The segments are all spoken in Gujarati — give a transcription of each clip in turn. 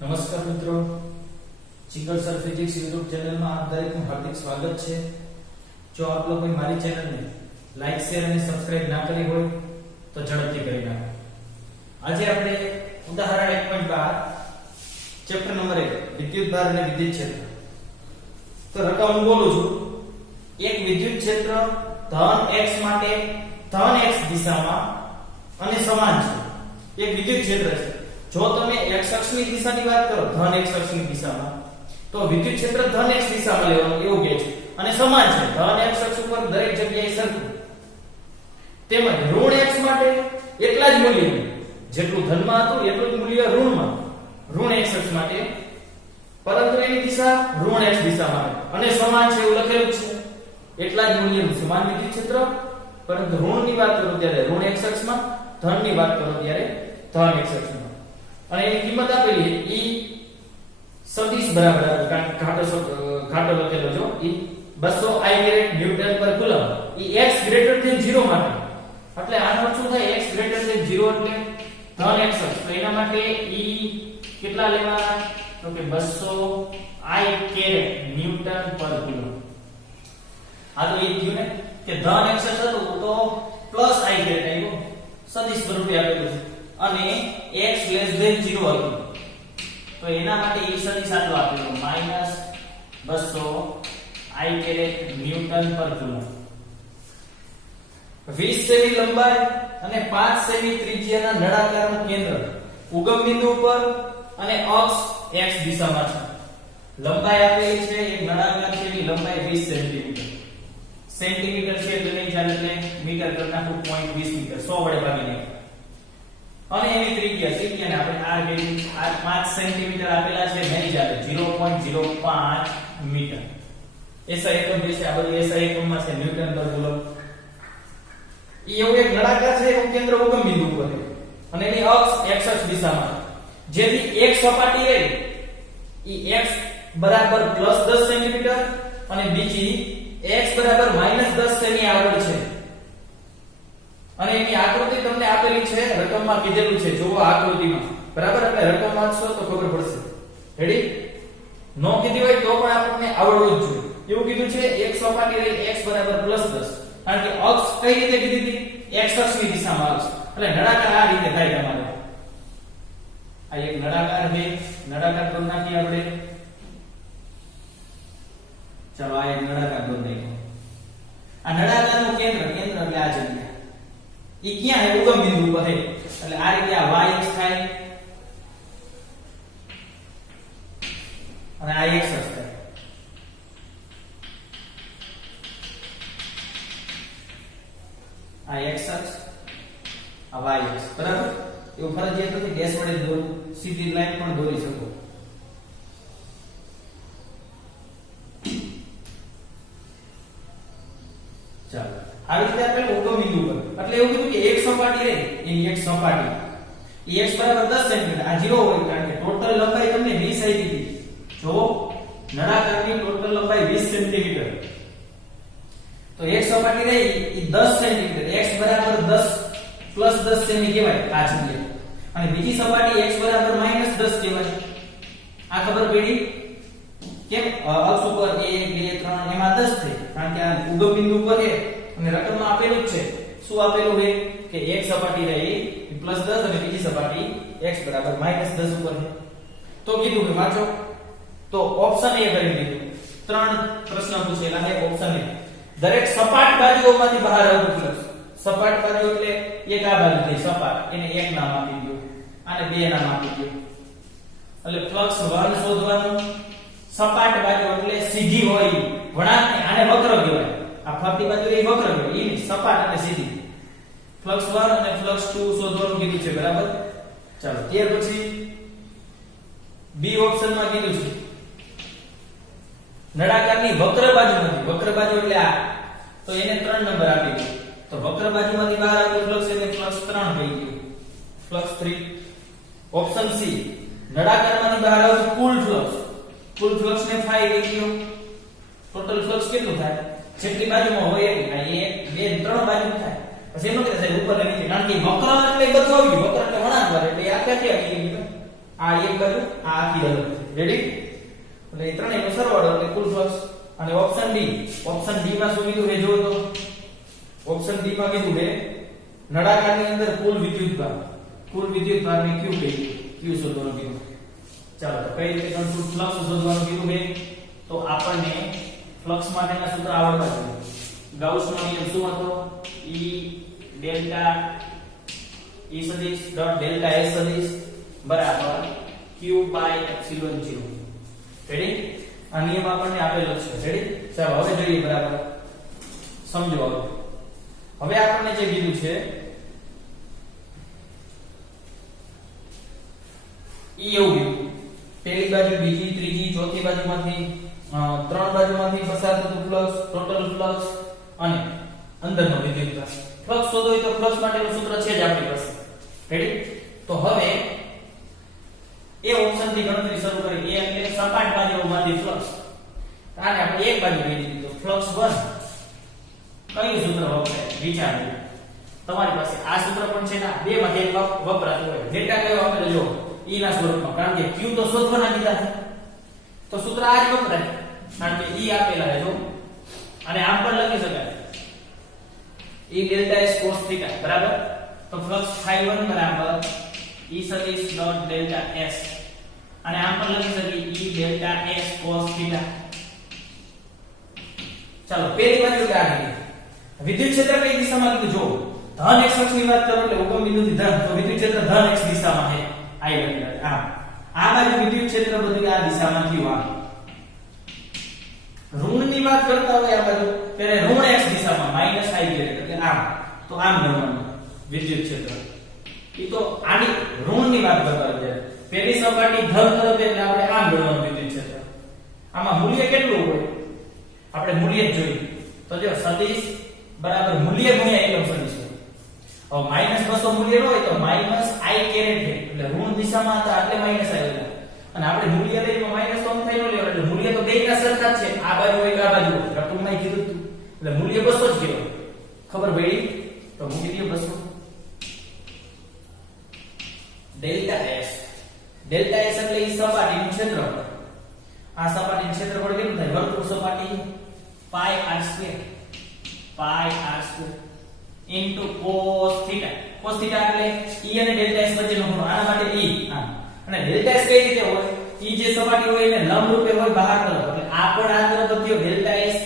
નમસ્કાર મિત્રો, ચિંગલ સર ફિઝિક્સ યુટ્યુબ ચેનલમાં આપ દરેકનું હાર્દિક સ્વાગત છે। જો આપ લોકોએ મારી ચેનલને લાઈક શેર અને સબસ્ક્રાઇબ ના કરી હોય તો ઝડપથી કરી નાખો। આજે આપણે ઉદાહરણ 1.12 ચેપ્ટર નંબર 1 વિદ્યુતભાર અને વિદ્યુત ક્ષેત્ર તો રકમ હું બોલું છું। એક વિદ્યુત ક્ષેત્ર ધન x માટે ધન x દિશામાં અને સમાન છે। એક વિદ્યુત ક્ષેત્ર છે। જો તમે x અક્ષની દિશાની વાત કરો ધન x અક્ષની દિશામાં તો વિદ્યુત ક્ષેત્ર ધન x દિશામાં લેવાનું એવું કહે છે અને સમાન છે ધન x અક્ષ ઉપર દરેક જગ્યાએ સરખું। તેમજ ઋણ x માટે એટલા જ મૂલ્ય જેટલું ધનમાં હતું એટલું જ મૂલ્ય ઋણમાં ઋણ x અક્ષ માટે પરંતુ એની દિશા ઋણ x દિશામાં અને સમાન છે એવું લખેલું છે। એટલા જ મૂલ્યનું સમાન વિદ્યુત ક્ષેત્ર પરંતુ ઋણની વાત કરો ત્યારે ઋણ x અક્ષમાં ધનની વાત કરો ત્યારે ધન x અક્ષમાં અને એની કિંમત આપેલી છે E સદિશ બરાબર ઘાટો લખેલો જો E 200 I caret newton per coulomb E x greater than 0 માટે એટલે આનો અર્થ શું થાય x ગ્રેટર ધેન 0 એટલે ધન x અક્ષ તો એના માટે E કેટલા લેવાના તો કે 200 I caret newton per coulomb. આ તો એ થયું ને કે ધન x અક્ષ હતું તો પ્લસ I કેરેટ આવ્યો સદિશ સ્વરૂપે આપેલું છે અને x લેસ ધેન 0 હતું તો એના માટે એ સદિશ આટલો આપેલો -200 I caret newton per coulomb. 20 semi લંબાઈ અને 5 સેમી ત્રિજ્યાના નળાકારનું કેન્દ્ર ઉગમ બિંદુ પર અને અક્ષ x દિશામાં છે। લંબાઈ આપેલી છે એક નળાકાર છે એની લંબાઈ 20 સેન્ટીમીટર સેન્ટીમીટર છે એટલે નહીં ચાલે એટલે મીટર કરી નાખું 0.20 મીટર 100 વડે ભાગી નાખો અને એની ત્રિજ્યા ત્રિજ્યાને આપણે r 5 સેન્ટીમીટર આપેલા છે નહીં ચાલે 0.05 મીટર। એસઆઈ એકમ જે છે આ બધું એસઆઈ એકમમાં છે ન્યૂટન પર કુલમ। ઈ એવું એક નળાકાર છે એનું કેન્દ્ર ઉગમ બિંદુ ઉપર છે અને એની અક્ષ x અક્ષ દિશામાં જેથી એક સપાટી રહે ઈ x બરાબર +10 સેન્ટીમીટર અને બીજી x બરાબર -10 સેમી આગળ છે અને એની આકૃતિ તમને આપેલી છે રકમમાં કીધેલું છે જુઓ આકૃતિમાં બરાબર એટલે રકમ વાંચશો તો ખબર પડશે। રેડી નો કીધી હોય તો પણ આપણને આવડવું જ જોઈએ। એવું કીધું છે એક સપાટી રહી x બરાબર +10 કારણ કે અક્ષ કઈ રીતે કીધી હતી x અક્ષની દિશામાં અક્ષ એટલે નળાકાર આ રીતે થાય તમારે આ એક નળાકાર છે નળાકાર કરી નાખીએ આપણે ચાલો આ એક નળાકાર બનાવીએ। આ નળાકારનું કેન્દ્ર એટલે આ જગ્યા ઈ ક્યાં હે ઉગમ બિંદુ ઉપર હે એટલે આ રીતે આ y અક્ષ થાય અને આ x અક્ષ થાય। આ x અક્ષ આ y અક્ષ બરાબર એવું ફરજિયાત નથી ડેશ વડે દોરવું સીધી લાઈન પણ દોરી શકો। ચાલો આવી રીતે આપણે ઉગમ બિંદુ પર એટલે એવું કીધું કે એક સપાટી રહે એની એક સપાટી એ x બરાબર 10 સેન્ટીમીટર આ 0 હોય કારણ કે ટોટલ લંબાઈ તમને 20 આવી હતી જો નળાકારની ટોટલ લંબાઈ 20 સેન્ટીમીટર તો એક સપાટી રહે એ 10 સેન્ટીમીટર x બરાબર 10 + 10 સેમી કહેવાય આ જગ્યાએ અને બીજી સપાટી x બરાબર -10 કહેવાય। આ ખબર પડી કેમ અક્ષ ઉપર 1 2 3 એમાં 10 છે કારણ કે આ ઉગમ બિંદુ પર છે અને રકમમાં આપેલું જ છે શું આપેલું છે કે એક સપાટી રહી +10 અને બીજી સપાટી x બરાબર -10 ઉપર છે। તો કીધું કે વાંચો તો ઓપ્શન એ કરી દીધું ત્રણ પ્રશ્ન પૂછેલા છે ઓપ્શન એ દરેક સપાટ બાજુઓમાંથી બહાર આવતું ફ્લક્સ સપાટ બાજુ એટલે એક આ બાજુ થઈ સપાટ એને એક નામ આપી દો આને બે નામ આપી દો એટલે ફ્લક્સ 1 શોધવાનું સપાટ બાજુ એટલે સીધી હોય વળાંક આને વક્ર કહેવાય આ ફરતી બાજુ એ વક્ર કહેવાય ઈ સપાટ અને સીધી ફ્લક્સ 1 અને ફ્લક્સ 2 શોધવાનું કીધું છે બરાબર। ચાલો ત્યાર પછી બી ઓપ્શન માં કીધું છે નળાકારની વક્ર બાજુ એટલે આ તો એને 3 નંબર આપી દો તો વક્ર બાજુમાંથી બહાર આવતું ફ્લક્સ એટલે ફ્લક્સ 3 થઈ ગયું ફ્લક્સ 3। ઓપ્શન સી નળાકારમાંથી બહાર આવતું કુલ ફ્લક્સ ને 5 થઈ ગયો ટોટલ ફ્લક્સ કેટલું થાય જેટલી બાજુમાં હોય એટલું થાય 1 2 3 બાજુ થાય પછી એનો કે થાય ઉપર ને નીચે કારણ કે વક્ર એટલે બધું આવી ગયું વક્ર એટલે વળાંક એટલે આ ક્યાંથી આવી ગયું આ એક બાજુ આ આખી અલગ રેડી એટલે એ ત્રણેયનો સરવાળો એટલે કુલ ફ્લક્સ અને ઓપ્શન ડી માં શું કીધું એ જો તો ઓપ્શન ડી માં કીધું છે નળાકારની અંદર કુલ વિદ્યુતભારને Q કહીએ Q શોધવાનું કીધું ચાલો તો કઈ રીતે ગણશું ફ્લક્સ શોધવાનું કીધું છે તો આપણને ફ્લક્સ માટેના સૂત્ર આવડવા જોઈએ ગાઉસનો નિયમ શું હતો E ડેલ્ટા E સદિશ ડોટ ડેલ્ટા S સદિશ બરાબર Q બાય એપ્સિલોન 0 રેડી આ નિયમ આપણને આપેલો છે રેડી ચાલો હવે જોઈએ બરાબર સમજો હવે આપણને જે કીધું છે ઈ એવું કીધું પહેલી બાજુ બીજી ત્રીજી ચોથી બાજુમાંથી ત્રણ બાજુમાંથી પસાર થતું ફ્લક્સ ટોટલ ફ્લક્સ અને અંદરનો વિદ્યુતભાર ફ્લક્સ શોધો હોય તો ફ્લક્સ માટેનું સૂત્ર છે જ આપણી પાસે રેડી તો હવે એ ઓપ્શન થી ગણતરી શરૂ કરી એ એટલે સપાટ બાજુમાંથી ફ્લક્સ આને આપણે એક બાજુ લઈ દીધું તો ફ્લક્સ 1 કયું સૂત્ર વપરાય વિચારો તમારી પાસે આ સૂત્ર પણ છે ના બે માંથી એક વપરાતું હોય ડેટા કયો આપણે જો E ના સ્વરૂપમાં કારણ કે Q તો શોધવાના દીધા છે તો સૂત્ર આ જ વપરાય કારણ કે E આપેલા છે જો અને આમ પણ લખી શકાય E ડેલ્ટા S cos θ બરાબર તો ફ્લક્સ phi1 બરાબર E સદિશ ડોટ ડેલ્ટા S અને આમ પણ લખી શકીએ E ડેલ્ટા S cos θ ચાલો પહેલી બાજુ કાઢી વિદ્યુત ક્ષેત્ર કઈ દિશામાં કીધું જો ધન x અક્ષની વાત કરો એટલે ઉગમ બિંદુથી ધન તો વિદ્યુત ક્ષેત્ર ધન x દિશામાં છે આ બાજુ વિદ્યુત ક્ષેત્ર બધું આ દિશામાં થયું ઋણની વાત કરતા હોય આ બાજુ ત્યારે ઋણ x દિશામાં માઈનસ i એટલે આમ તો આમ ગણવાનું વિદ્યુત ક્ષેત્ર ઈ તો આની ઋણની વાત કરતા હોય પહેલી સપાટી ધન તરફ એટલે આપણે આમ ગણવાનું વિદ્યુત ક્ષેત્ર આમાં મૂલ્ય કેટલું હોય આપણે મૂલ્ય જ જોઈએ તો જો સદિશ બરાબર મૂલ્ય ગુણ્યા એકમ સદિશ હવે -200 મૂલ્ય હોય તો -i કેરેટ એટલે ઋણ દિશામાં હતા એટલે માઈનસ આવેલા અને આપણે મૂલ્ય લઈએ તો માઈનસ તો થઈ ન લેવાનું એટલે મૂલ્ય તો બેયના સરખા જ છે આ બાજુ હોય કે આ બાજુ રકમમાં કીધું હતું એટલે મૂલ્ય 200 જ કહેવાય ખબર પડી તો મૂકી દઈએ 200 ડેલ્ટા S એટલે ઈ સપાટીનું ક્ષેત્રફળ આ સપાટીનું ક્ષેત્રફળ કેટલું થાય વર્તુળ સપાટી પાઈ r² into cos θ એટલે E અને ડેલ્ટા S વચ્ચેનો ખૂણો આના માટે E અને ડેલ્ટા S કઈ રીતે હોય E જે સપાટી હોય એને લંબ રૂપે હોય બહાર તરફ એટલે આ પણ આ તરફ વધ્યો ડેલ્ટા S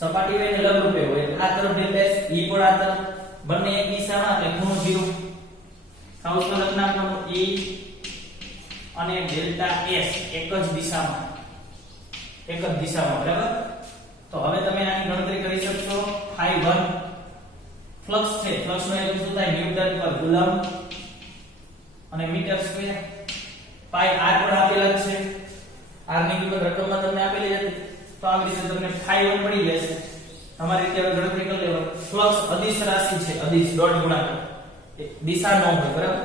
સપાટી હોય એને લંબ રૂપે હોય એટલે આ તરફ ડેલ્ટા S E પણ આ તરફ બંને એક દિશામાં એટલે ખૂણો 0 કાઉન્સમાં લખી નાખવાનું E અને ડેલ્ટા S એક જ દિશામાં બરાબર તો હવે તમે આની ગણતરી કરી શકશો phi1 ફ્લક્સ છે ફ્લક્સ નો એકમ શું થાય ન્યૂટન પર કુલમ્બ અને મીટર સ્ક્વેર પાઈ r પર આપેલા છે r ની કિંમત રકમમાં તમને આપેલી હતી તો આવી રીતે તમને phi1 મળી જશે તમારી રીતે હવે ગણતરી કરી લેવાની ફ્લક્સ અદિશ રાશિ છે અદિશ ડોટ ગુણાકાર દિશા નો હોય બરાબર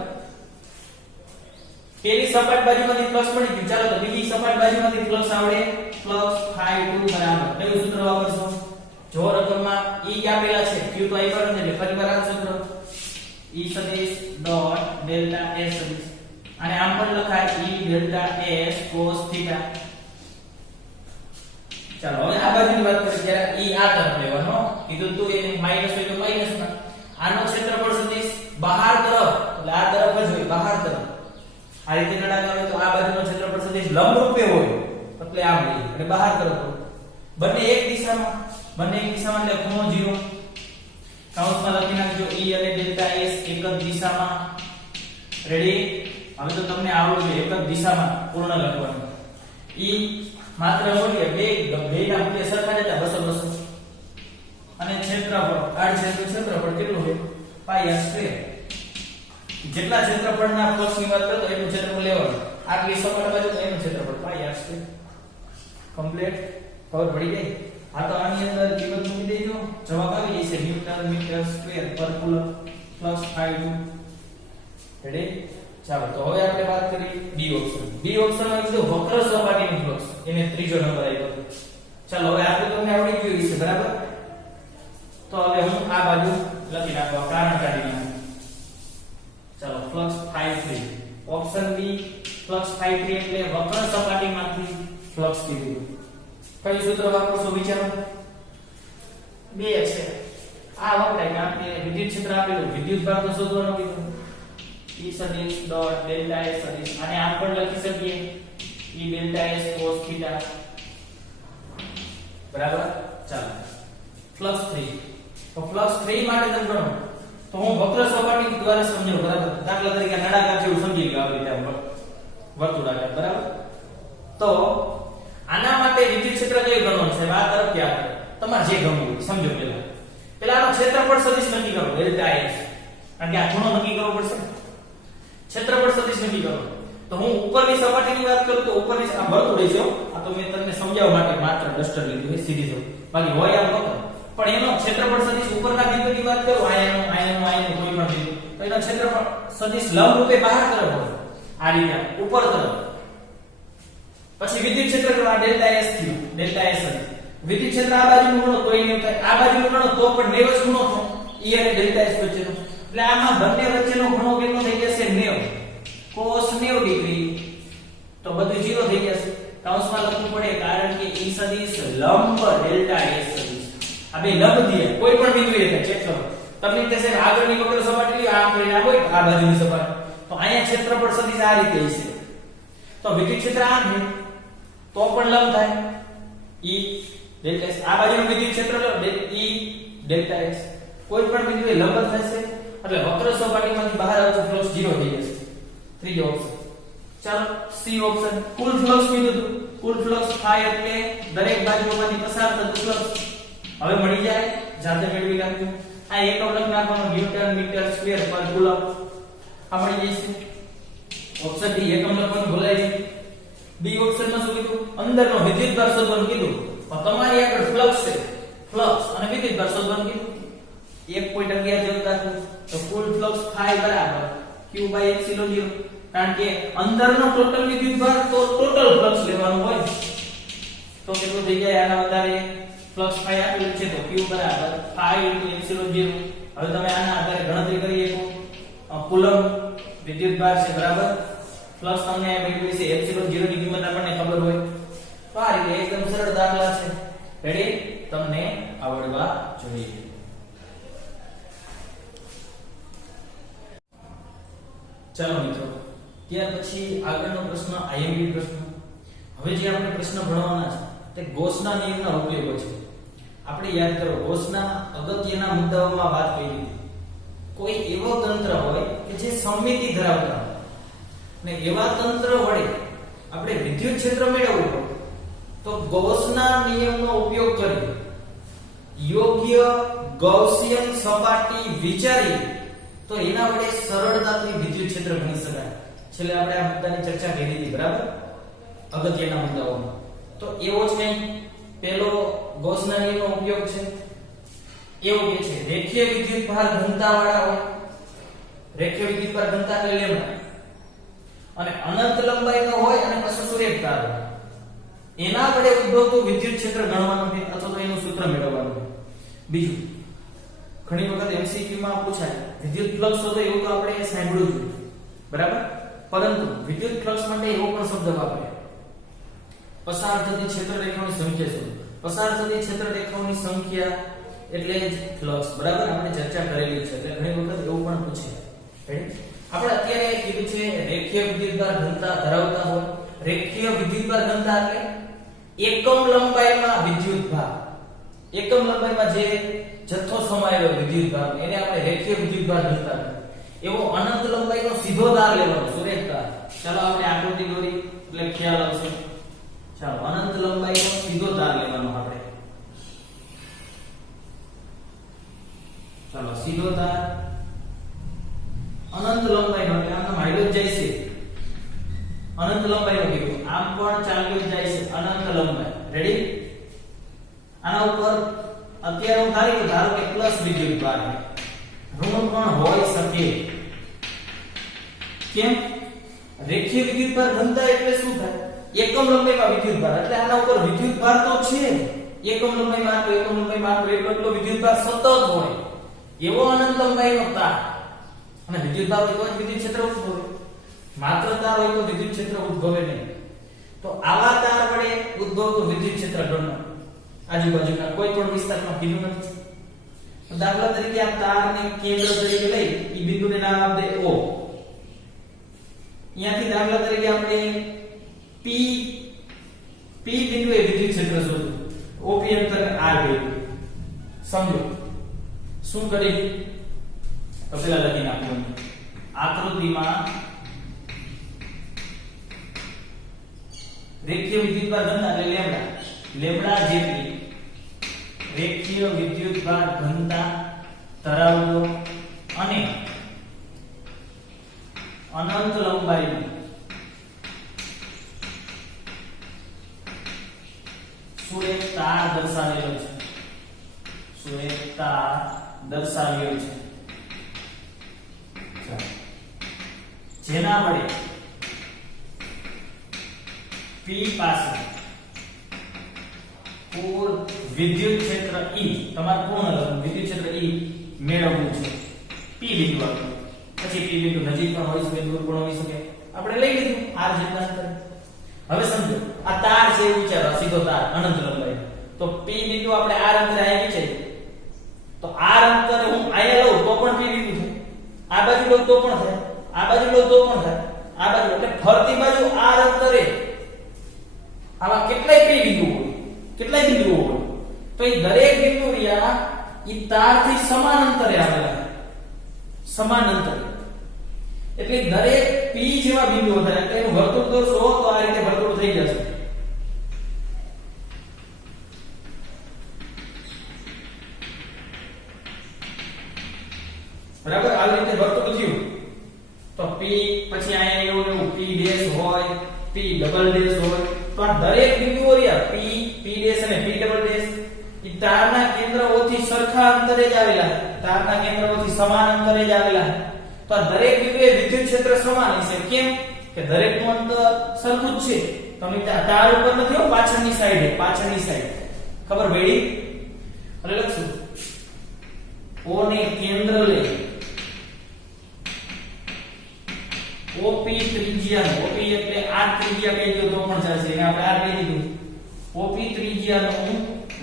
પેલી સપાટ બાજુમાંથી ફ્લક્સ મળી ગયું ચાલો તો બીજી સપાટ બાજુમાંથી ફ્લક્સ આવડે ફ્લક્સ phi2 બરાબર કયું સૂત્ર વાપરશો જો રકમમાં E આપેલા છે Q તો આઈ પર એટલે ફરીવાર આ સૂત્ર E સદિશ ડોટ ડેલ્ટા S સદિશ અને આમ પણ લખાય E ડેલ્ટા S cos θ ચાલો હવે આ બાજુની વાત કરીએ જ્યારે E આ તરફ લેવાનો કીધું તો એને માઈનસ હોય તો માઈનસ માં આનો ક્ષેત્રફળ સદિશ બહાર તરફ એટલે આ તરફ જ હોય બહાર તરફ આ રીતે નળાકાર હોય તો આ બાજુનો ક્ષેત્રફળ સદિશ લંબ રૂપે હોય એટલે આમ લઈએ એટલે બહાર તરફ બંને એક દિશામાં એટલે ખૂણો 0 કાઉન્સમાં લખી નાખજો E અને ડેલ્ટા S એક જ દિશામાં રેડી હવે તો તમને આવડે છે એક જ દિશામાં પૂર્ણ લખવાનું E માત્ર મૂલ્ય બેના મૂલ્ય સરખા જ હતા 200 અને ક્ષેત્રફળ ક્ષેત્રફળ કેટલું છે પાઈ r² જેટલા ક્ષેત્રફળના ફ્લક્સની વાત કરતો એટલું ક્ષેત્રફળ લેવાનું આટલી સપાટ બાજુ તો એનું ક્ષેત્રફળ પાઈ r² કમ્પ્લીટ ખબર પડી ગઈ આ તો આની અંદર કિંમત મૂકી દેજો જવાબ આવી જશે ન્યૂટન મીટર સ્ક્વેર પર કુલમ પ્લસ phi2 રેડી ચાલો તો હવે આપણે વાત કરી ડી ઓપ્શનમાં કીધું વક્ર સપાટીનું ફ્લક્સ એને ત્રીજો નંબર આપ્યો ચાલો હવે આપણે તમને આવડી ગયું છે બરાબર તો હવે હું આ બાજુ લખી નાખવા કારણ કાઢી નાખું ચાલો flux phi3 option B flux phi 3 એટલે વક્ર સપાટીમાંથી ફ્લક્સ કીધું. કયું સૂત્ર વાપરશો વિચારો? બે છે. આ વપરાય કારણ કે વિદ્યુત ક્ષેત્ર આપેલું, વિદ્યુત ભાર તો શોધવાનો કીધું. E સદિશ ડોટ ડેલ્ટા S સદિશ, અને આમ પણ લખી શકીએ E delta S cos theta. બરાબર. ચાલો ફ્લક્સ 3. તો ફ્લક્સ 3 માટે તમે ગણો તો હું વક્ર સપાટી દ્વારા સમજાવું. બરાબર. દાખલા તરીકે નળાકાર જેવું સમજી લો, આવી રીતે વર્તુળાકાર. બરાબર. તો આના માટે વિદ્યુત ક્ષેત્ર કયું ગણવાનું છે? આ તરફ કે આ તરફ, તમારે જે ગમવું હોય સમજો. પેલા આનો ક્ષેત્રફળ સદિશ નક્કી કરો ડેલ્ટા S, કારણ કે આ ખૂણો નક્કી કરવો પડશે. ક્ષેત્રફળ સદિશ નક્કી કરો. તો હું ઉપરની સપાટીની વાત કરું તો ઉપરની આ વર્તુળ છે. આ તો મેં તમને સમજાવવા માટે માત્ર ડસ્ટર લીધું છે, સીધી જો બાકી હોય આમ વક્ર. પણ એનો ક્ષેત્રફળ સદિશ ઉપરના બિંદુની વાત કરું, આયનો કોઈ પણ બિંદુ, તો એનો ક્ષેત્રફળ સદિશ લંબ રૂપે બહાર તરફ હોય, આ રીતે ઉપર તરફ. પછી વિદ્યુત ક્ષેત્ર આ ડેલ્ટા S થયું, ડેલ્ટા S હતી. વિદ્યુત ક્ષેત્ર આ બાજુનું ગણો તોય નહીં થાય, આ બાજુનું ગણો તો પણ 90 જ ખૂણો થાય, E અને ડેલ્ટા S વચ્ચેનો. એટલે આમાં બંને વચ્ચેનો ખૂણો કેટલો થઈ જશે? 90 cos 90 ડિગ્રી. તો બધું 0 થઈ જશે. કૌંસમાં લખવું પડે કારણ કે E સદિશ લંબ ડેલ્ટા S સદિશ. આ બે લંબ દિયા કોઈ પણ બિંદુએ થાય, ચેક કરો. તમને કહેશે આગળની વક્ર સપાટી લ્યો, આમ કરીને આ હોય આ બાજુની સપાટી, તો અહીંયા ક્ષેત્રફળ સદિશ આ રીતે હશે. તો વિદ્યુત ક્ષેત્ર આમ છે તો પણ લંબ થાય E ડેલ્ટા S. આ બાજુનું વિદ્યુત ક્ષેત્ર લો E ડેલ્ટા S, કોઈ પણ બિંદુએ લંબ થશે એટલે વક્ર સપાટીમાંથી બહાર આવતો ફ્લક્સ 0 થઈ જશે. ત્રીજો ઓપ્શન. ચાલો સી ઓપ્શન. કુલ ફ્લક્સ કીધું હતું, કુલ ફ્લક્સ થાય એટલે દરેક બાજુમાંથી પસાર થતું ફ્લક્સ હવે મળી જાય, જાતે મેળવી નાખજો. આ એકમ લખ નાખવાનો ન્યૂટન મીટર સ્ક્વેર પર કુલમ, આ મળી જશે. ઓપ્શન ડી એકમ લખવાનું ભૂલાય નહીં. બી ઓપ્શનમાં શું કીધું? અંદરનો વિદ્યુત ભાર શોધવાનું કીધું. પણ તમારી આગળ ફ્લક્સ છે, ફ્લક્સ અને વિદ્યુત ભાર શોધવાનું કીધું. 1.11 જેવું દાખલું. તો કુલ ફ્લક્સ થાય બરાબર q/ε0, કારણ કે અંદરનો ટોટલ વિદ્યુત ભાર તો ટોટલ ફ્લક્સ લેવાનું હોય. તો કેટલું થઈ જાય? આના આધારે ફ્લક્સ ફાઈ આપેલું છે તો q બરાબર π/ε0. હવે તમે આના આધારે ગણતરી કરી શકો. કુલમ વિદ્યુત ભાર છે, બરાબર. ફ્લક્સ તમને મેળવી છે ε0 ની કિંમત આપણને ખબર હોય. તો આ રીતે એકદમ સરળ દાખલા છે. રેડી? તમને આવડવા જોઈએ. ચાલો મિત્રો, ત્યાર પછી આગળનો પ્રશ્ન આઈએમપી પ્રશ્ન. હવે જે આપણે પ્રશ્ન ભણવાના છે તે ગૌસના નિયમના ઉપયોગો છે. આપણે યાદ કરો, ગૌસના અગત્યના મુદ્દાઓમાં વાત કરી હતી. કોઈ એવો તંત્ર હોય કે જે સમમિતિ ધરાવતા હોય ને એવા તંત્ર વડે આપણે વિદ્યુત ક્ષેત્ર મેળવવું હોય તો ગૌસના નિયમનો ઉપયોગ કરી યોગ્ય ગૌસિયન સપાટી વિચારી તો એના વડે સરળતાથી વિદ્યુત ક્ષેત્ર ગણી શકાય. છેલ્લે આપણે આ મુદ્દાની ચર્ચા કરી હતી, બરાબર, અગત્યના મુદ્દાઓમાં. તો એવો જ કંઈ પહેલો ગૌસના નિયમનો ઉપયોગ છે. એવો કે છે રેખીય વિદ્યુત ભાર ઘનતા વાળા હોય, રેખીય વિદ્યુત ભાર ઘનતા એટલે લેમ્ડા, અને અનંત લંબાઈનો હોય અને અસુરેખ તાર હોય, એના વડે ઉદ્ભવતું વિદ્યુત ક્ષેત્ર ગણવાનું છે અથવા તો એનું સૂત્ર મેળવવાનું છે. બીજું, ઘણી વખત એમસીક્યુ માં પૂછાય વિદ્યુત ફ્લક્સ શોધો, એવું તો આપણે સાંભળ્યું છે, બરાબર. પરંતુ વિદ્યુત ફ્લક્સ માટે એવો પણ શબ્દ વાપરે પસાર થતી ક્ષેત્ર રેખાઓની સંખ્યા શોધો. પસાર થતી ક્ષેત્ર રેખાઓની સંખ્યા એટલે જ ફ્લક્સ, બરાબર. આપણે ચર્ચા કરેલી છે, એટલે ઘણી વખત એવું પણ પૂછે. રેડી? આપણે અત્યારે કીધું છે રેખીય વિદ્યુતભાર ઘનતા ધરાવતા હોય. રેખીય વિદ્યુતભાર ઘનતા એટલે એકમ લંબાઈમાં વિદ્યુતભાર, એકમ લંબાઈમાં જે જથ્થો સમાયેલો વિદ્યુતભાર એને આપણે રેખીય વિદ્યુતભાર ઘનતા કહીએ. એવો અનંત લંબાઈનો સીધો તાર લેવાનો, સુરેખ તાર. ચાલો આપણે આકૃતિ દોરી એટલે ખ્યાલ આવશે. ચાલો, અનંત લંબાઈનો સીધો તાર લેવાનો આપણે. ચાલો, સીધો તાર અનંત લંબાઈનો એટલે આમ હાલ્યો જ જાય છે. અનંત લંબાઈનો કીધું, આમ પણ ચાલ્યો જ જાય છે અનંત લંબાઈ. રેડી? આના ઉપર અત્યારે હું ધારો કે પ્લસ વિદ્યુતભાર છે, ઋણ પણ હોઈ શકે. કેમ? રેખીય વિદ્યુતભાર ઘનતા એટલે શું થાય? એકમ લંબાઈમાં વિદ્યુતભાર, એટલે આના ઉપર વિદ્યુતભાર તો છે. એકમ લંબાઈમાં એટલો વિદ્યુતભાર સતત હોય એવો અનંત લંબાઈનો તાર, અને વિદ્યુતભાર હોય તો જ વિદ્યુત ક્ષેત્ર ઉત્પન્ન હોય. માત્ર તાર હોય તો વિદ્યુત ક્ષેત્ર ઉદ્ભવે નહીં. તો આવા તાર વડે ઉદ્ભવતું વિદ્યુત ક્ષેત્ર ગણો. આજુબાજુના કોઈ પણ વિસ્તારમાં કીધું નથી. દાખલા તરીકે આ તારને કેન્દ્ર તરીકે લઈ ઈ બિંદુને નામ આપે O. અહીંયાથી દાખલા તરીકે આપણે P બિંદુએ વિદ્યુત ક્ષેત્ર શોધવું. OP અંતર R ગયું. સમજો શું કરી તો પેલા લખી નાખવું. આકૃતિમાં રેખીય વિદ્યુતભાર ઘનતા એટલે લેમ્ડા જેટલી રેખીય વિદ્યુતભાર ઘનતા ધરાવતો અને અનંત લંબાઈનો સુરેખ તાર દર્શાવેલો છે. સુરેખ તાર દર્શાવ્યો છે. જેના વડે P પાસે કુલ વિદ્યુત ક્ષેત્ર E તમારે પૂર્ણ વિદ્યુત ક્ષેત્ર E મેળવવું છે. P બિંદુ આપણે પછી P બિંદુ નજીક પણ હોઈ શકે દૂર પણ હોઈ શકે. આપણે લઈ લીધું R જેટલા અંતર. હવે સમજો આ તાર છે એવું વિચારો સીધો તાર અનંત લંબાઈ. તો P બિંદુ આપણે R અંતરે આવી છે. તો R અંતરે હું અહીંયા લઉં તો પણ P બિંદુ થાય. આ બાજુ લઉં તો પણ થાય. આ બાજુ લઉં તો પણ થાય. આ બાજુ એટલે ફરતી બાજુ R અંતરે આવા કેટલાય P બિંદુ હોય. કેટલાય બિંદુઓ હોય તો એ દરેક બિંદુ રહ્યા ઈ તારથી સમાન અંતરે આવેલા. સમાન અંતરે એટલે દરેક P જેવા બિંદુઓ થાય એટલે એનું વર્તુળ દોરશો તો આ રીતે વર્તુળ થઈ જશે. બરાબર આવી રીતે વર્તુળ થયું તો P પછી અહીંયા એવું P ડેશ હોય P ડબલ ડેશ હોય તો આ દરેક બિંદુઓ રહ્યા P ડેશ અને P ડબલ ડેશ ઈ તારના કેન્દ્રોથી સરખા અંતરે જ આવેલા. તારના કેન્દ્રોથી સમાન અંતરે જ આવેલા. તો આ દરેક બિંદુએ વિદ્યુત ક્ષેત્ર સમાન હશે. કેમ કે દરેકનું અંતર સરખું જ છે. તમે તાર ઉપર નથી હો પાછળની સાઈડ ખબર પડી એટલે લખશું O ને કેન્દ્ર લે OP ત્રિજ્યાનું OP એટલે આ ત્રિજ્યા કહી દો તો પણ ચાલશે. એને આપણે આ કહી દીધું. OP ત્રિજ્યાનું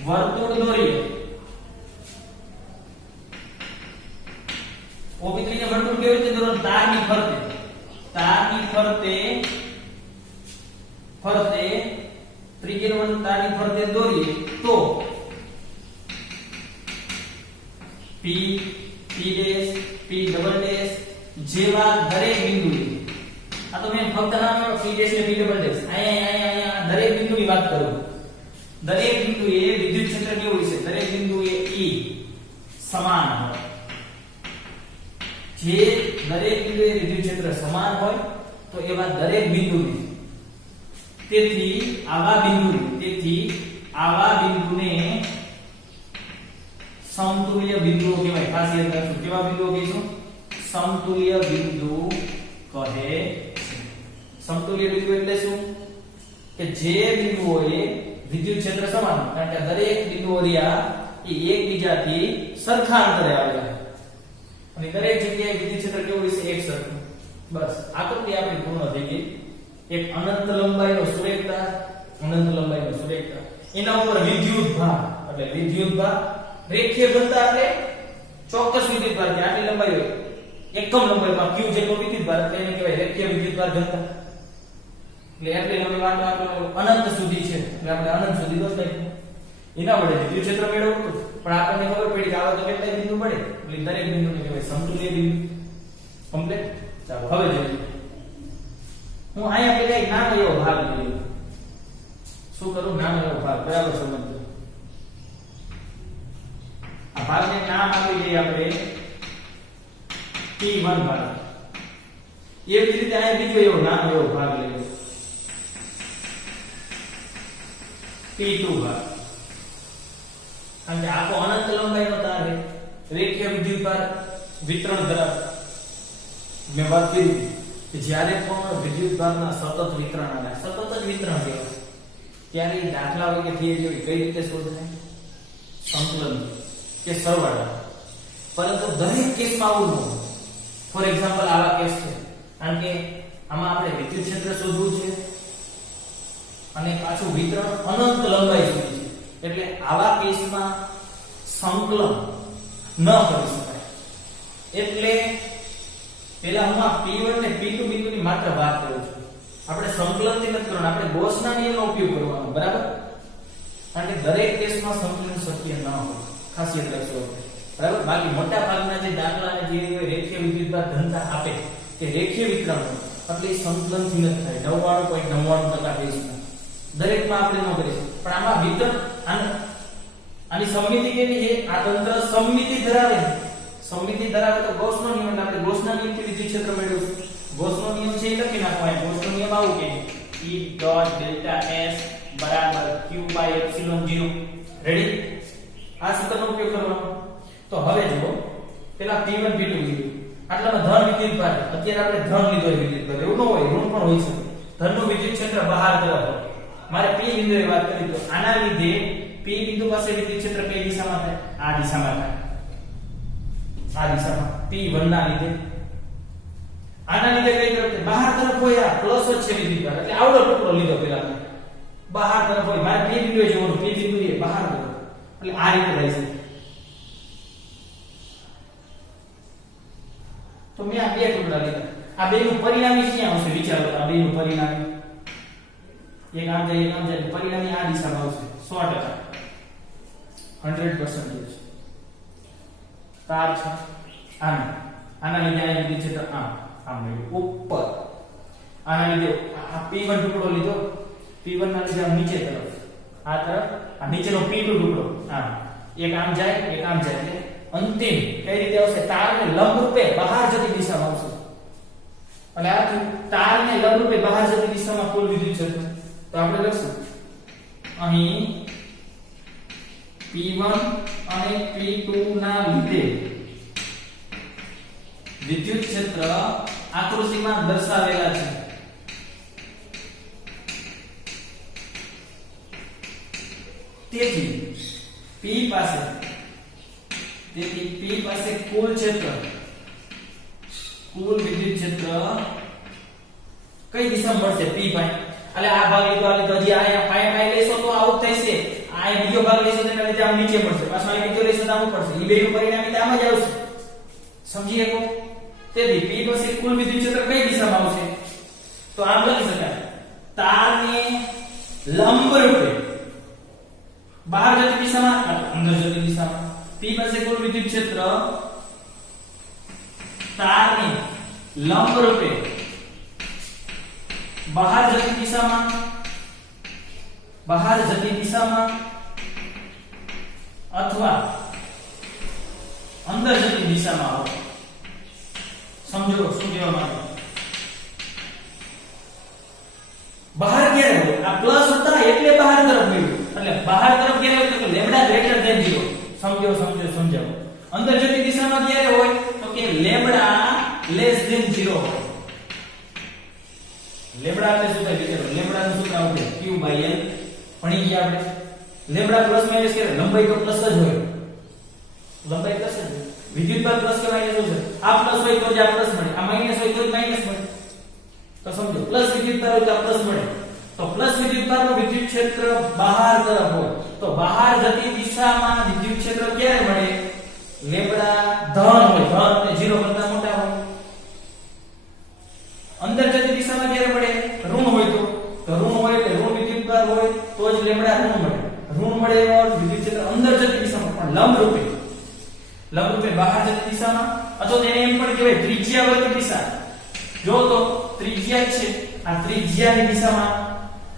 વર્તુળ દોરીએ. OP ત્રિજ્યા વર્તુળ કેવી રીતે દોરવાનું? તારની ફરતે ત્રિજ્યાનું વર્તુળ તારની ફરતે દોરીએ તો P dash P double dash જેવા દરેક બિંદુ આ તો મેં ફક્ત નામ P ડેશ ને P ડબલ ડેશ અહીંયા દરેક બિંદુની વાત કરું. દરેક બિંદુએ વિદ્યુત ક્ષેત્ર કેવું છે? દરેક બિંદુએ E સમાન હોય. જે દરેક બિંદુએ વિદ્યુત ક્ષેત્ર સમાન હોય તો એવા દરેક બિંદુને તેથી આવા બિંદુને સમતુલ્ય બિંદુઓ કહેવાય. ખાસ યાદ રાખજો કેવા બિંદુઓ કહીશું? સમતુલ્ય બિંદુ કહે છે. સમતુલ્ય બિંદુ એટલે શું? કે જે બિંદુઓએ વિદ્યુત ક્ષેત્ર સમાન કારણ કે દરેક બિંદુઓ રહ્યા એ એકબીજાથી સરખા અંતરે આવેલા અને દરેક જગ્યાએ વિદ્યુત ક્ષેત્ર કેવું હોય છે? એક સરખું. બસ આકૃતિ આપણી પૂર્ણ થઈ ગઈ. એક અનંત લંબાઈનો સુરેખ તાર એના ઉપર વિદ્યુત ભાર એટલે વિદ્યુત ભાર રેખીય ઘનતા એટલે ચોક્કસ વિદ્યુત ભાર કે આટલી લંબાઈ હોય એકમ લંબાઈમાં q જેટલો વિદ્યુત ભાર એટલે એને કહેવાય રેખીય વિદ્યુત ભાર ઘનતા. એટલે આટલી લંબાઈ વાળો અનંત સુધી છે એટલે આપણે અનંત સુધી દોષ નાખ્યું. એના વડે વિદ્યુત ક્ષેત્ર મેળવવું પણ આપણને ખબર પડી કે આવા તો કેટલાય બિંદુ પડે એટલે દરેક બિંદુને કહેવાય સમતુલ્ય બિંદુ. કમ્પ્લીટ. ચાલો હવે જોઈએ. હું અહીંયા પેલા એક નાનો એવો ભાગ લઈ લઉં. શું કરું? નાનો એવો ભાગ બરાબર સમજો. આ ભાગને નામ આપી દઈએ આપણે T1 ભાગ. એવી જ રીતે અહીંયા બીજો એવો નાનો એવો ભાગ લઈએ T2 ભાગ. કારણ કે આખો અનંત લંબાઈનો તાર છે રેખીય વિદ્યુત ભાર વિતરણ ધરાવે. મેં વાત કરી કે જ્યારે પણ વિદ્યુત ભારના સતત વિતરણ આવે સતત જ વિતરણ કહેવાય ત્યારે દાખલા હોય કે થિયરી હોય કઈ રીતે શોધાય? સંકલન કે સરવાળા. પરંતુ દરેક કેસમાં આવું ન હોય. ફોર એક્ઝામ્પલ આવા કેસ છે કારણ કે આમાં આપણે વિદ્યુત ક્ષેત્ર શોધવું છે અને પાછું વિતરણ અનંત લંબાઈ સુધી છે એટલે આવા કેસમાં સંકલન ન કરી શકાય એટલે પહેલા હું આ P1 ને P2 બિંદુની માત્ર વાત કરું છું આપણે સંકલનથી નથી કરવાનું આપણે ગૌસના નિયમનો ઉપયોગ કરવાનો બરાબર કારણ કે દરેક કેસમાં સંકલન શક્ય ન હોય ખાસ યાદ રાખજો બરાબર બાકી મોટા ભાગના જે દાખલાને જે રેખીય વિદ્યુતભાર ઘનતા આપે કે રેખીય વિતરણ એટલે સંકલનથી ન થાય 99.99% કેસમાં દરેકમાં આપણે ન કરી શકીએ પણ આમાં વિતરણ આની સમમિતિ કેવી છે આ તંત્ર સમમિતિ ધરાવે તો ગૌસનો નિયમ આપણે ગૌસના નિયમથી વિદ્યુત ક્ષેત્ર મેળવ્યું ગૌસનો નિયમ છે એ લખી નાખવાનો ગૌસનો નિયમ આવું કે E.Δs બરાબર q/ε0 રેડી આ સૂત્રનો ઉપયોગ કરવાનો તો હવે જુઓ પેલા P1 P2 લીધું આટલામાં ધન વિદ્યુતભાર અત્યારે આપણે ધન લીધો છે વિદ્યુતભાર એવું ન હોય ઋણ પણ હોઈ શકે ધનનું વિદ્યુત ક્ષેત્ર બહાર તરફ હોય મારે P બિંદુએ વાત કરી તો આના લીધે P બિંદુ પાસે વિદ્યુત ક્ષેત્ર કઈ દિશામાં થાય આ દિશામાં થાય આ દિશામાં P1 ના લીધે આના લીધે કઈ તરફ બહાર તરફ હોય આ પ્લસ જ છે વિદ્યુતભાર એટલે આવડો ટુકડો લીધો પેલા બહાર તરફ હોય મારે P બિંદુએ જોવાનું P બિંદુ એ બહાર તરફ એટલે આ રીતે રહી છે તો મેં આ બે ટુકડા લીધા આ બેનું પરિણામી ક્યાં આવશે વિચારો આ બેનું પરિણામી એક આમ જાય પરિણામી આ દિશામાં આવશે 100% તાર છે આના લીધે આ વિદ્યુત ક્ષેત્ર આમ ઉપર આના લીધે આ P1 ટુકડો લીધો P1 ના લીધે આમ નીચે તરફ આ તરફ આ નીચેનો P2 ટુકડો એક આમ જાય એટલે અંતિમ કઈ રીતે આવશે તારને લંબરૂપે બહાર જતી દિશામાં આવશે એટલે આ તારને લંબરૂપે બહાર જતી દિશામાં કુલ વિદ્યુત ક્ષેત્ર તો આપણે લખશું અહીં P1 અને P2 ના લીધે વિદ્યુત ક્ષેત્ર આકૃતિમાં દર્શાવેલા છે તેથી P પાસે કુલ ક્ષેત્ર કુલ વિદ્યુત ક્ષેત્ર કઈ દિશામાં મળશે P પાસે એટલે આ ભાગ લીધો હજી આ પાય લેશો તો આઉટ થશે આ બીજો ભાગ લેશો તો એના લીધે આમ નીચે મળશે પાછો આ બીજો લેશો તો આમ પડશે ઈ બેનું પરિણામી તો આમ જ આવશે સમજી શકો તેથી P પાસે કુલ વિદ્યુત ક્ષેત્ર કઈ દિશામાં આવશે તો આમ લખી શકાય તારને લંબ રૂપે બહાર જતી દિશામાં અંદર જતી દિશામાં P પાસે કુલ વિદ્યુત ક્ષેત્ર તારને લંબ રૂપે બહાર જતી દિશામાં અથવા અંદર જતી દિશામાં આવે સમજો શું કહેવા માંગે બહાર ક્યારે હોય આ પ્લસ હતા એટલે બહાર તરફ ગયું એટલે બહાર તરફ ક્યારે હોય તો લેમ્ડા ગ્રેટર ધેન 0 સમજાવો અંદર જતી દિશામાં ક્યારે હોય તો કે લેમ્ડા લેસ ધેન 0 હોય લેમ્ડા એટલે શું થાય વિચારો લેમ્ડા નું સૂત્ર આવશે q/l ભણી ગયા આપણે લેમ્ડા પ્લસ માઈનસ કે લંબાઈ તો પ્લસ જ હોય લંબાઈ પ્લસ જ વિદ્યુતભાર પ્લસ કે માઈનસ હોય આ પ્લસ હોય તો જ આ પ્લસ મળે આ માઈનસ હોય તો જ માઈનસ મળે તો સમજો પ્લસ વિદ્યુતભાર હોય તો આ પ્લસ મળે તો પ્લસ વિદ્યુતભારનું વિદ્યુત ક્ષેત્ર બહાર તરફ હોય તો બહાર જતી દિશામાં વિદ્યુત ક્ષેત્ર ક્યારે મળે લેમ્ડા ધન હોય ધન એટલે 0 કરતા મોટા હોય અંદર જતી દિશામાં ક્યારે મળે ઋણ હોય તો ઋણ હોય એટલે ઋણ વિદ્યુતભાર હોય તો જ લેમ્ડા ઋણ મળે એનો અર્થ વિદ્યુત ક્ષેત્ર અંદર જતી દિશામાં પણ લંબ રૂપે બહાર જતી દિશામાં અથવા તેને એમ પણ કહેવાય ત્રિજ્યાવર્તી દિશા જો તો ત્રિજ્યા છે આ ત્રિજ્યાની દિશામાં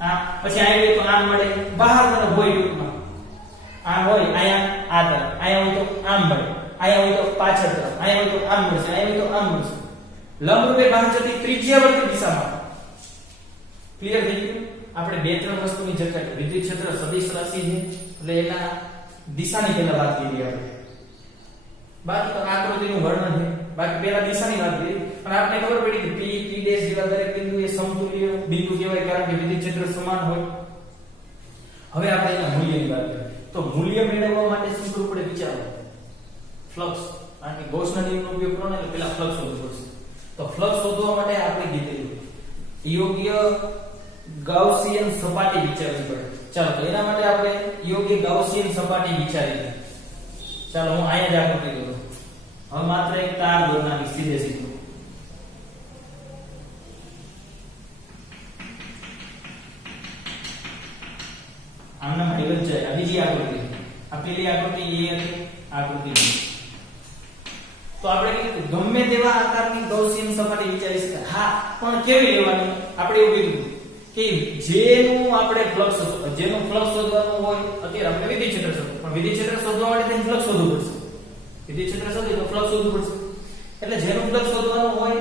આ પછી આ હોય તો આમ મળે બહાર તરફ હોય રૂપમાં આ હોય આયા આ તરફ આયા હોય તો આમ મળે આયા હોય તો પાછળ તરફ આયા હોય તો આમ મળશે આયા હોય તો આમ મળશે લંબ રૂપે બહાર જતી ત્રિજ્યાવર્તી દિશામાં ક્લિયર થઈ ગયું આપણે બે ત્રણ વસ્તુની ચર્ચા કરી વિદ્યુત ક્ષેત્ર સદિશ રાશિ છે એટલે એના દિશાની પહેલા વાત કરી આપણે બાકી તો આકૃતિનું વર્ણન છે બાકી પહેલા દિશાની વાત કરી અને આપણે ખબર પડી કે P જેવા દરેક બિંદુ એ સમતુલ્ય બિંદુ કહેવાય કારણ કે વિદ્યુત ક્ષેત્ર સમાન હોય હવે આપણે એના મૂલ્યની વાત કરીએ તો મૂલ્ય મેળવવા માટે શું કરવું પડે વિચારો ફ્લક્સ કારણ કે ગૌસના નિયમનો ઉપયોગ કરવાનો એટલે પહેલા ફ્લક્સ શોધવો પડશે તો ફ્લક્સ શોધવા માટે આપણે કીધેલું યોગ્ય ગાઉસિયન સપાટી વિચારવી પડે. ચાલો તો એના માટે આપણે યોગ્ય ગાઉસિયન સપાટી વિચારીએ. ચાલો હું અહીંયા જ આકૃતિ દોરું. હવે માત્ર એક તાર દોરવાની સીધે સીધું. આમના હાઈવે જાય. આ બીજી આકૃતિ. આ પેલી આકૃતિ એ હતી, આકૃતિ B. તો આપણે કીધું ગમે તેવા આકારની ગૌસિયન સપાટી વિચારી શકાય. હા, પણ કેવી લેવાની? આપણે એવું કીધું કે જેનું ફ્લક્સ શોધવાનું હોય, અત્યારે આપણે વિદ્યુત ક્ષેત્ર શોધવું, પણ વિદ્યુત ક્ષેત્ર શોધવા માટે તેનું ફ્લક્સ શોધવું પડશે. વિદ્યુત ક્ષેત્ર શોધીએ તો ફ્લક્સ શોધવું પડશે. એટલે જેનું ફ્લક્સ શોધવાનું હોય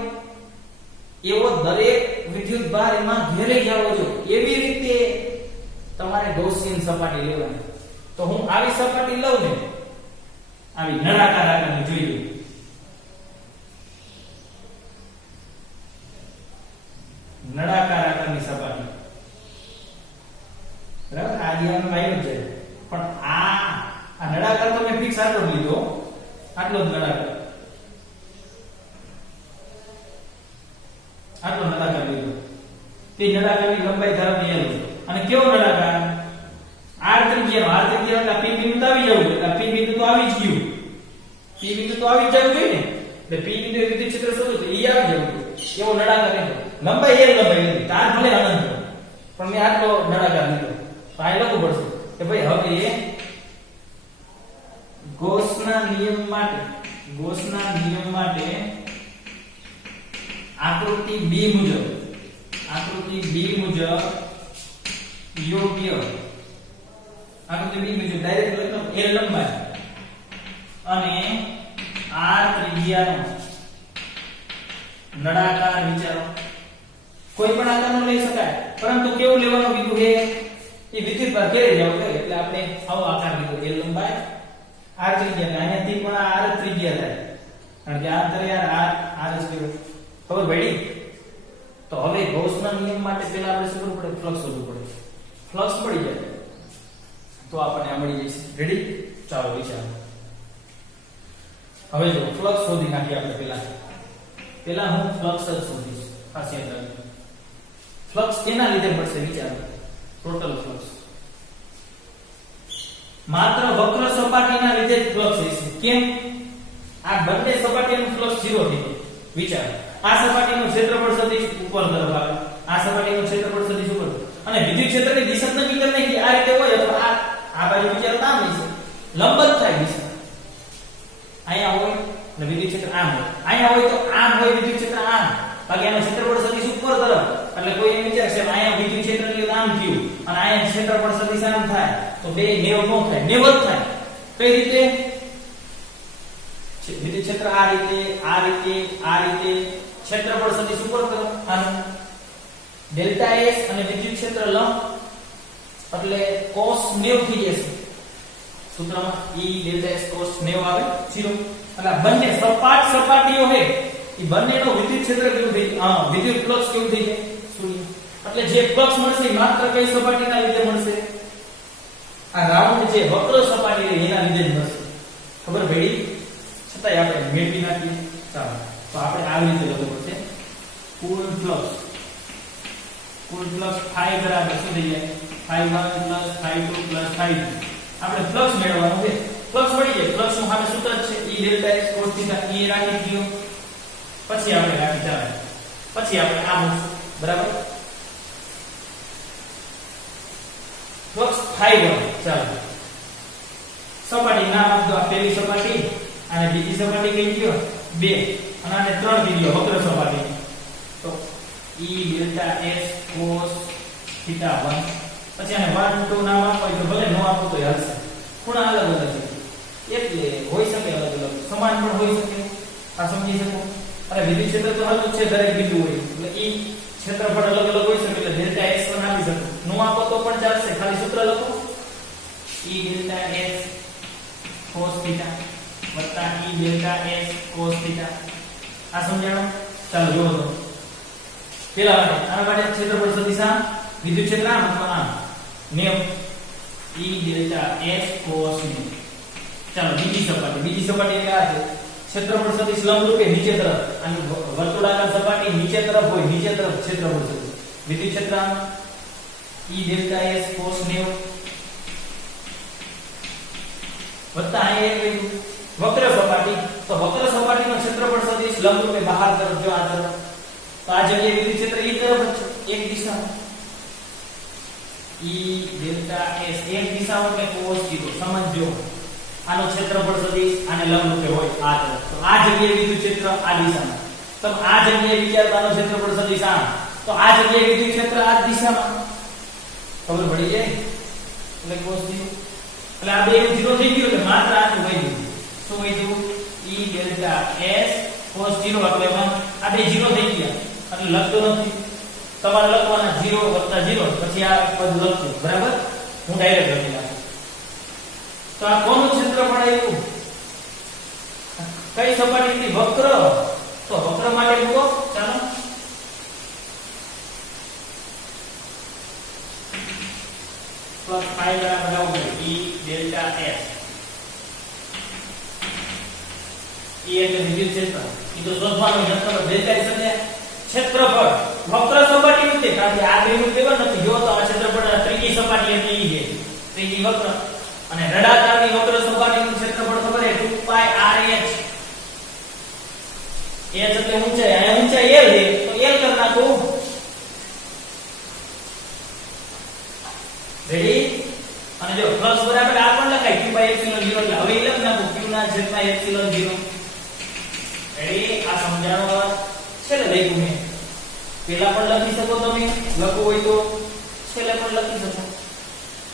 એવો દરેક વિદ્યુત ભાર એમાં ઘેરાઈ જવો જોઈએ. એવી રીતે તમારે ગૌસિયન સપાટી લેવાની. તો હું આવી સપાટી લઉં ને, આવી નળાકાર આકારની જોઈએ. નળાકાર આકારની સપાટી, બરાબર? આ દિયાનો લાઈન જ છે, પણ આ નળાકાર તો મેં ફિક્સ આટલો લીધો, આટલો જ નળાકાર, આટલો નળાકાર લીધો. તે નળાકારની લંબાઈ ધારો કે L, અને કેવો નળાકાર? r ત્રિજ્યાનો. r ત્રિજ્યા એટલે p બિંદુ તો આવી જવું જોઈએ. p બિંદુ તો આવી જ ગયું. p બિંદુ તો આવી જ જવું જોઈએ ને. એટલે p બિંદુ એ વિદ્યુત ક્ષેત્ર શોધો તો એ આવી જવું જોઈએ. એવો નળાકાર લીધો. લંબાઈ L લંબાઈ લીધી. તાર ભલે અનંત, પણ મેં આટલો નળાકાર લીધો. તો આ લખવું પડશે કે ભાઈ હવે ગૌસના નિયમ માટે આકૃતિ B મુજબ યોગ્ય આકૃતિ B મુજબ ડાયરેક્ટ લખો L લંબાઈ અને r ત્રિજ્યાનો નળાકાર વિચારો. કોઈ પણ આકારનો લઈ શકાય, પરંતુ કેવું લેવાનું કીધું છે? એ વિદ્યુત ભાર ઘેરાઈ જવો જોઈએ. એટલે આપણે આવો આકાર લીધો, L લંબાઈ, r ત્રિજ્યા. અહીંયાથી પણ આ r ત્રિજ્યા થાય, કારણ કે આ અંતરે r જ કહેવાય. ખબર પડી? તો હવે ગૌસના નિયમ માટે પહેલા આપણે શું કરવું પડે? ફ્લક્સ શોધવું પડે. ફ્લક્સ મળી જાય તો આપણને આ મળી જશે. રેડી? ચાલો વિચારો. હવે જો ફ્લક્સ શોધી નાખીએ આપણે. પહેલા હું ફ્લક્સ જ શોધીશ. ખાસ યાદ રાખજો. ફ્લક્સ કેના લીધે મળશે? વિચારો. ટોટલ ફ્લક્સ માત્ર વક્ર સપાટીના લીધે જ ફ્લક્સ હશે. કેમ? આ બંને સપાટીનું ફ્લક્સ 0 થઈ જાય. વિચારો. આ સપાટીનું ક્ષેત્રફળ સદિશ ઉપર તરફ આવે, આ સપાટીનું ક્ષેત્રફળ સદિશ ઉપર, અને વિદ્યુત ક્ષેત્રની દિશા નક્કી કરી નાખી. આ રીતે હોય અથવા આ બાજુ વિચારો આમ હશે, લંબ જ થાય દિશા. અહીંયા હોય ને વિદ્યુત ક્ષેત્ર આમ હોય, અહીંયા હોય તો આમ હોય વિદ્યુત ક્ષેત્ર આમ, બાકી આનું ક્ષેત્રફળ સદિશ ઉપર તરફ. એટલે કોઈ એમ વિચારશે અહીંયા વિદ્યુત ક્ષેત્રની આમ થયું અને અહીંયા ક્ષેત્રફળ સદિશ આમ થાય તો બે નેવ નો થાય, નેવ જ થાય. કઈ રીતે? વિદ્યુત ક્ષેત્ર આ રીતે ક્ષેત્રફળ સદિશ ઉપર તરફ, અને ડેલ્ટા S અને વિદ્યુત ક્ષેત્ર લંબ એટલે cos 90 થઈ જશે. સૂત્રમાં E ડેલ્ટા S cos 90 આવે 0. એટલે બંને સપાટ સપાટીઓ છે એ બંનેનો વિદ્યુત ક્ષેત્ર કેવું થઈ જાય? વિદ્યુત ફ્લક્સ કેવું થઈ જાય? 0. એટલે જે ફ્લક્સ મળશે માત્ર કઈ સપાટીના લીધે મળશે? આ રાઉન્ડ જે વક્ર સપાટી છે એના લીધે જ મળશે. ખબર પડી? છતાંય આપણે મેળવી નાખીએ. ચાલો તો આપણે આવી રીતે લખવું પડશે. કુલ ફ્લક્સ phi બરાબર શું થઈ જાય? phi1 phi2 phi3. આપણે ફ્લક્સ મેળવવાનું છે. ફ્લક્સ મળી જાય. ફ્લક્સ નું સામે સૂત્ર છે E delta S cos theta. E રાખી દીધો. પછી આપણે રાખી ચાલે. પછી આપણે આ મૂકશું. બરાબર? Flux phi1. ચાલો સપાટી નામ આપજો. આ પહેલી સપાટી અને બીજી સપાટી કઈ ગયો? 2 અને આને 3 દીધો વક્ર સપાટી. તો E delta S cos theta 1. પછી આને 1 2 નામ આપો તો ભલે ન આપો તો ચાલશે. ખૂણા અલગ અલગ છે એટલે હોઈ શકે અલગ અલગ, સમાન પણ હોઈ શકે. આ સમજી શકો? અને વિદ્યુત ક્ષેત્ર તો હલતું છે દરેક બિંદુ હોય એટલે E ક્ષેત્રફળ અલગ અલગ હોઈ શકે. એટલે ડેલ્ટા S પણ આપી શકો. ન આપો તો પણ ચાલશે. ખાલી સૂત્ર લખો E delta S cos theta વત્તા E delta S cos theta. આ સમજાણો? ચાલો જોવો તો. પેલા માટે આના માટે ક્ષેત્રફળ સદિશ આમ, વિદ્યુત ક્ષેત્ર આમ અથવા આમ 90 E ડેલ્ટા S cos 90. ચાલો બીજી સપાટી એટલે આ છે ક્ષેત્રફળ સદિશ લંબ રૂપે નીચે તરફ, અને વર્તુળાકાર સપાટી નીચે તરફ હોય, નીચે તરફ ક્ષેત્રફળ સદિશ વિદ્યુત ક્ષેત્ર E ડેલ્ટા S cos 90 વત્તા અહીં વક્ર સપાટી, તો વક્ર સપાટીનો ક્ષેત્રફળ સદિશ લંબરૂપે બહાર તરફ જો આ તરફ, તો આ જગ્યાએ વિદ્યુત ક્ષેત્ર E તરફ જ છે, એક દિશામાં E ડેલ્ટા S એક દિશામાં એટલે cos 0 સમજો. આનો ક્ષેત્રફળ સદિશ આને લંબરૂપે હોય આ તરફ, તો આ જગ્યાએ વિદ્યુત ક્ષેત્ર આ દિશામાં, તો આ જગ્યાએ વિચારવાનો ક્ષેત્રફળ સદિશ આ, તો આ જગ્યાએ વિદ્યુત ક્ષેત્ર આ દિશામાં ખબર પડી જાય એટલે cos 0 એટલે આ બે 0 થઈ ગયું એટલે માત્ર આનું વધ્યું. શું વધ્યું? E ડેલ્ટા S cos 0 એટલે આ બે 0 થઈ ગયા એટલે લખતો નથી, તમારે લખવાના 0 વત્તા 0 પછી આ પદ લખજો. બરાબર, હું ડાયરેક્ટ લખી નાખું. તો આ કોનું ક્ષેત્રફળ આવ્યું? કઈ સપાટીથી? વક્ર. તો વક્ર માટે મૂકો. ચાલો પ્લસ 5 બરાબર આવશે E ડેલ્ટા S. E એટલે વિદ્યુત ક્ષેત્ર, એ તો શોધવાનું છે. ડેલ્ટા S એટલે ક્ષેત્રફળ. વક્ર સપાટી નથી, કારણ કે આ બેનું પેપર નથી. જો તો આ ક્ષેત્રફળ ત્રીજી સપાટી એટલે E છે, ત્રીજી વક્ર. અને નળાકારની વક્ર સપાટીનું ક્ષેત્રફળ ખબર છે 2π RH. h એટલે ઊંચાઈ, આ ઊંચાઈ L છે, તો L કર નાખો. રેડી? અને જો પ્લસ બરાબર આ પણ લખાય q epsilon 0 એટલે હવે લખ નાખો q ના છેદમાં epsilon 0. રેડી? આ સમજાવવા છેલ્લે લખ્યું મેં. પેલા પણ લખી શકો તમે, લખવું હોય તો છેલ્લે પણ લખી શકો.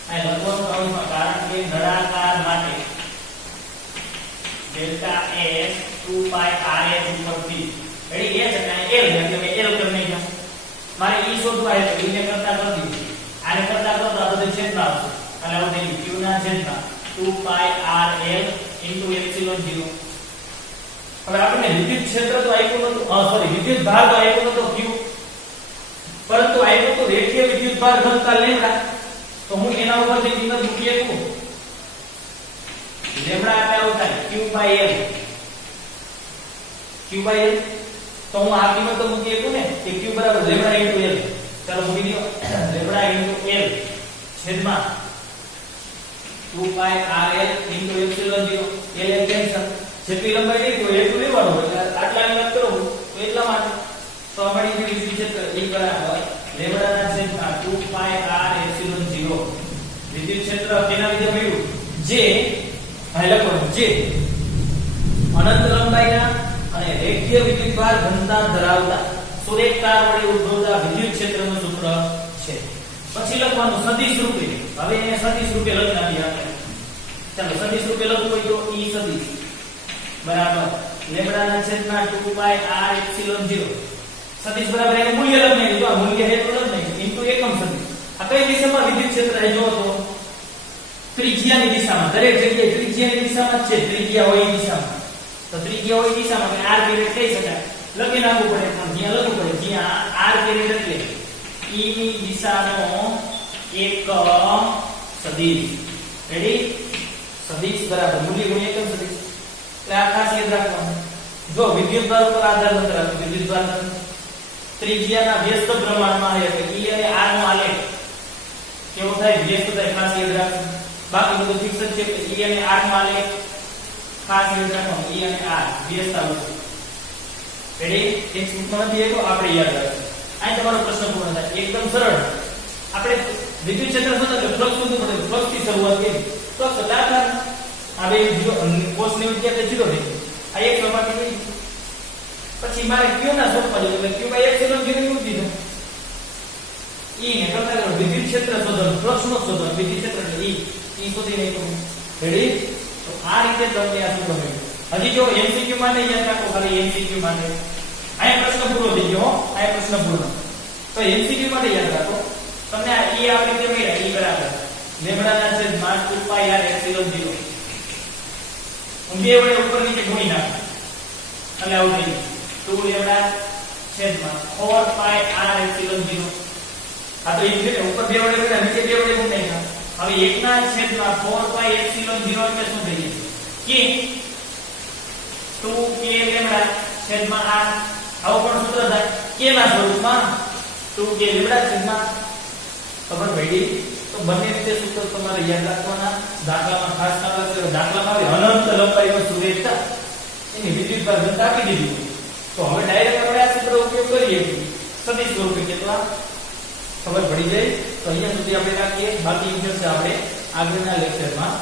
આ લખવાનું કૌંસમાં, કારણ કે નળાકાર માટે ડેલ્ટા S 2π RH ઉપરથી રેડી S એટલે L એટલે મેં L કરી નાખ્યા. મારે E શોધવા છે તો E ને કરતા કરી દીધું, આને કરતા કરો તો આ બધું છેદમાં આવશે એટલે આવું થઈ ગયું q ના છેદમાં 2π RL into epsilon 0. હવે આપણે વિદ્યુત ક્ષેત્ર તો આપ્યું નતું, સોરી વિદ્યુત ભાર તો આપ્યો નતો q, પરંતુ આપ્યું તો રેખીય વિદ્યુત ભાર ઘનતા લેમ્ડા. તો હું એના ઉપરથી કિંમત મૂકી શકું. લેમ્ડા એટલે આવું થાય q/l. q/l તો હું આ કિંમત તો મૂકી શકું ને કે q બરાબર લેમ્ડા * l. ચાલો મૂકી દો લેમ્ડા * l છેદમાં 2π RL into epsilon 0. l cancel, જેટલી લંબાઈ લીધી હોય એટલું લેવાનું, એટલે આટલા ની વાત કરો તો એટલા માટે તો અમારી જે વિદ્યુત ક્ષેત્ર E બરાબર લેમ્ડા ના છેદમાં 2π R epsilon 0. વિદ્યુત ક્ષેત્ર તેના વિશે મળ્યું જે અહીં લખવાનું જે અનંત લંબાઈના અને રેખીય વિદ્યુત ભાર ઘનતા ધરાવતા સુરેખ તાર વડે ઉદ્ભવતા વિદ્યુત ક્ષેત્રનું સૂત્ર છે. પછી લખવાનું સદિશ રૂપે. હવે એને સદિશ રૂપે લખી નાખીએ આપણે. ચાલો સદિશ રૂપે લખવું હોય તો E સદિશ બરાબર લેમ્ડા ના છેદમાં 2π R epsilon 0. સદિશ બરાબર એને મૂલ્ય લખ નહીં, જો આ મૂલ્ય હે તો લખ નહીં ઇન્ટુ એકમ સદિશ. આ કઈ દિશામાં વિદ્યુત ક્ષેત્ર છે જો તો ત્રિજ્યાની દિશામાં, દરેક જગ્યાએ ત્રિજ્યાની દિશામાં જ છે. ત્રિજ્યા હોય એ દિશામાં, તો ત્રિજ્યા હોય દિશામાં કે r કેરેટ કહી શકાય, લખી નાખવું પડે. પણ જ્યાં લખવું પડે જ્યાં r કેરેટ એટલે E ની દિશાનો એકમ સદિશ. રેડી? સદિશ બરાબર મૂલ્ય ગુણ્યા એકમ સદિશ. એટલે આ ખાસ યાદ રાખવાનું. જો વિદ્યુત ભાર ઉપર આધાર નથી રાખતો, વિદ્યુત ભાર ત્રિજ્યાના વ્યસ્ત પ્રમાણમાં છે એટલે E અને r નો આલેખ કેવો થાય? વ્યસ્ત થાય. ખાસ યાદ રાખવાનું. બાકી બધું ફિક્સ જ છે. E અને r નો આલેખ ખાસ યાદ રાખવાનું. E અને r વ્યસ્ત આવશે. રેડી? એક સૂત્રમાં નથી તો આપણે યાદ રાખવું. અહીં તમારો પ્રશ્ન પૂર્ણ થાય. એકદમ સરળ. આપણે વિદ્યુત ક્ષેત્ર શોધો એટલે ફ્લક્સ શોધવું પડે. ફ્લક્સ થી શરૂઆત કરી. ફ્લક્સ દાખલા આ બે 0 cos 90 એટલે 0 થઈ ગયું. આ એક સપાટી થઈ. પછી મારે q ના સ્વરૂપમાં જોવું એટલે q/epsilon 0 મૂકી દીધું. E ને કરતા કરો વિદ્યુત ક્ષેત્ર શોધો, ફ્લક્સ નો શોધો. વિદ્યુત ક્ષેત્ર એટલે E શોધી નાખ્યું. રેડી? તો આ રીતે તમને આ સૂત્ર મળ્યું. હજી જો MCQ માટે યાદ રાખો, ખાલી MCQ માટે. આ પ્રશ્ન પૂરો થઈ ગયો. આ પ્રશ્ન પૂરો. તો MCQ માટે યાદ રાખો. તમને આ E આ રીતે મળ્યા. E બરાબર લેમ્ડા ના છેદમાં 2π R epsilon 0. હું બે વડે ઉપર નીચે ગુણી નાખું એટલે આવું થઈ ગયું 2 લેમ્ડા છેદમાં 4π R epsilon 0. આ તો એ છે ને ઉપર બે વડે ગુણ્યા નીચે બે વડે ગુણી નાખ્યા. હવે 1 ના છેદમાં 4π epsilon 0 એટલે શું થઈ ગયું કે 2k લેમ્ડા છેદમાં r. આવો પણ સૂત્ર થાય k ના સ્વરૂપમાં. 2 કે લેમ્ડા છેદમાં ખબર પડી તો બંને રીતે સૂત્ર તમારે યાદ રાખવાના દાખલામાં ખાસ કરવા દાખલામાં અનંત લંબાઈનો સુરેખતા એની વિદ્યુતભાર ઘનતા આપી દીધી તો હવે ડાયરેક્ટ આપણે આ સૂત્ર ઉપયોગ કરીએ સદિશ સ્વરૂપે કેટલા ખબર પડી જાય તો અહીંયા સુધી આપણે રાખીએ બાકી ઇન્ટરેસ્ટ આપણે આગળના લેક્ચરમાં